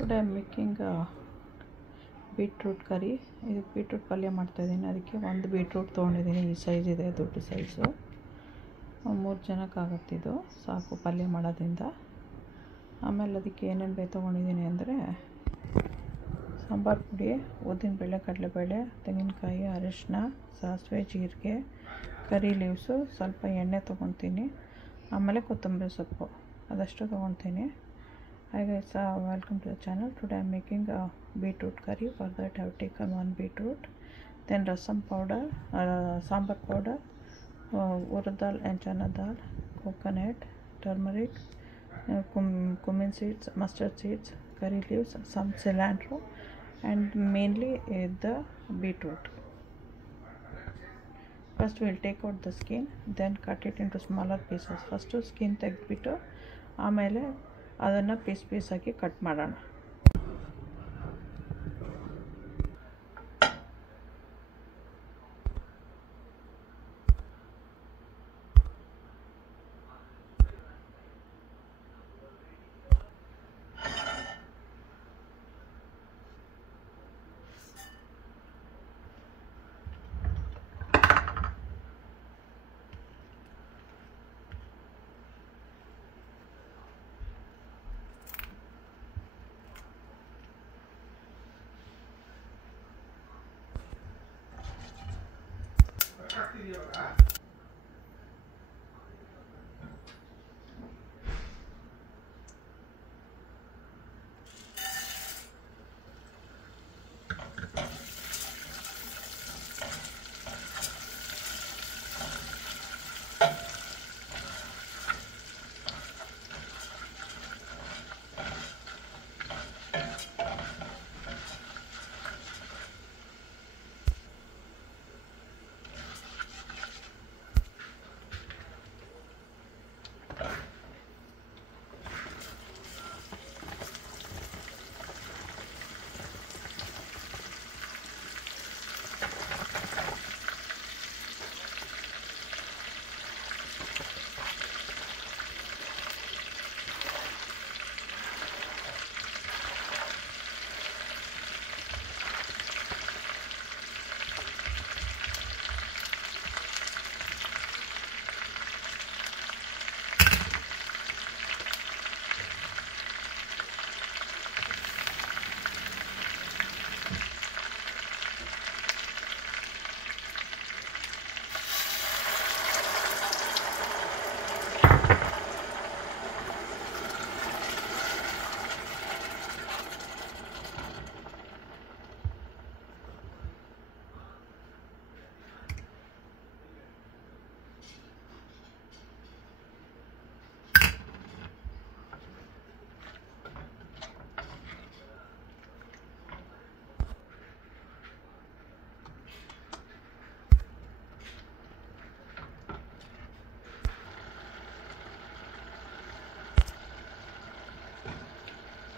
Today I am making beetroot curry. ಇದಕ್ಕೆ beetroot ಪಲ್ಯ ಮಾಡ್ತಾಯಿದ್ದೀನಿ. ಅದಕ್ಕೆ ಒಂದು ಬೀಟ್ರೂಟ್ ತೊಗೊಂಡಿದ್ದೀನಿ. ಈ ಸೈಜ್ ಇದೆ, ದೊಡ್ಡ ಸೈಜು. 3 ಜನಕ್ಕಾಗುತ್ತಿದ್ದು ಸಾಕು ಪಲ್ಯ ಮಾಡೋದ್ರಿಂದ. ಆಮೇಲೆ ಅದಕ್ಕೆ ಏನೇನು ಬೇಕು ತೊಗೊಂಡಿದ್ದೀನಿ ಅಂದರೆ ಸಾಂಬಾರು ಪುಡಿ, ಉದ್ದಿನಬೇಳೆ, ಕಡಲೆಬೇಳೆ, ತೆಂಗಿನಕಾಯಿ, ಅರಿಶಿನ, ಸಾಸಿವೆ, ಜೀರಿಗೆ, ಕರಿ ಲೀವ್ಸು, ಸ್ವಲ್ಪ ಎಣ್ಣೆ ತೊಗೊತೀನಿ. ಆಮೇಲೆ ಕೊತ್ತಂಬರಿ ಸೊಪ್ಪು ಅದಷ್ಟು ತೊಗೊತೀನಿ. Hi guys, welcome to the channel. Today I am making a beetroot curry. For that I have taken 1 beetroot, then rasam powder, sambar powder, urad dal and chana dal, coconut, turmeric, cumin seeds, mustard seeds, curry leaves, some cilantro, and mainly the beetroot. First we will take out the skin, then cut it into smaller pieces. First skin ತೆಗೆದ್ಬಿಟ್ಟು ಆಮೇಲೆ ಅದನ್ನು piece ಆಗಿ cut ಮಾಡೋಣ.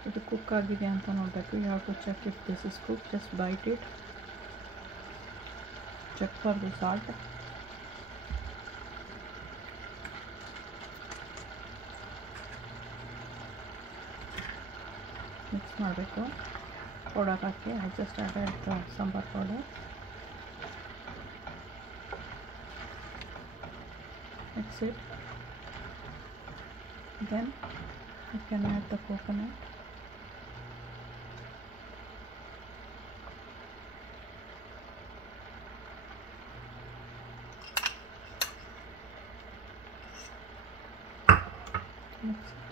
ಇದು cook ಆಗಿದೆ ಅಂತ ನೋಡಬೇಕು. You have to check if this is cook. Just bite it, check for the salt. Mix ಮಾಡಬೇಕು. ಪೌಡರ್ ಹಾಕಿ I just added the sambar powder. Mix it. Then you can add the coconut. Mix it.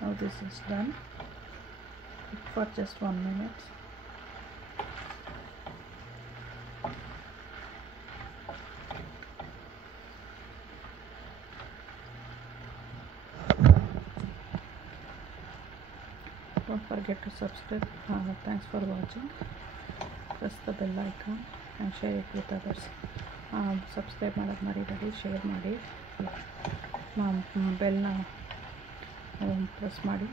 Now this is done. Cook for just 1 minute. Don't forget to subscribe. Thanks for watching. Press the bell icon and share it with others. Subscribe ಮಾಡೋದು ಮರಿಬೇಡಿ, share ಮಾಡಿ, ಬೆಲ್ನ press ಮಾಡಿ.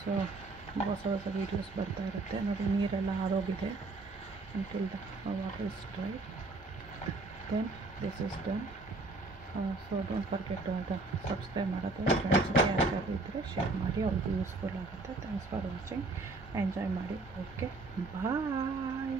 So ಹೊಸ ಹೊಸ videos ಬರ್ತಾ ಇರುತ್ತೆ. ನೋಡಿ, ನೀರೆಲ್ಲ ಆರೋಗಿದೆ. until the water is dry. Then this is done. So don't forget to subscribe ಮಾಡೋದು. ಫ್ರೆಂಡ್ಸ್ಗೆ ಯಾರಾದರೂ ಇದ್ದರೆ ಶೇರ್ ಮಾಡಿ, ಅವ್ರಿಗೆ ಯೂಸ್ಫುಲ್ ಆಗುತ್ತೆ. Thanks for watching. ಎಂಜಾಯ್ ಮಾಡಿ. ಓಕೆ, ಬಾಯ್.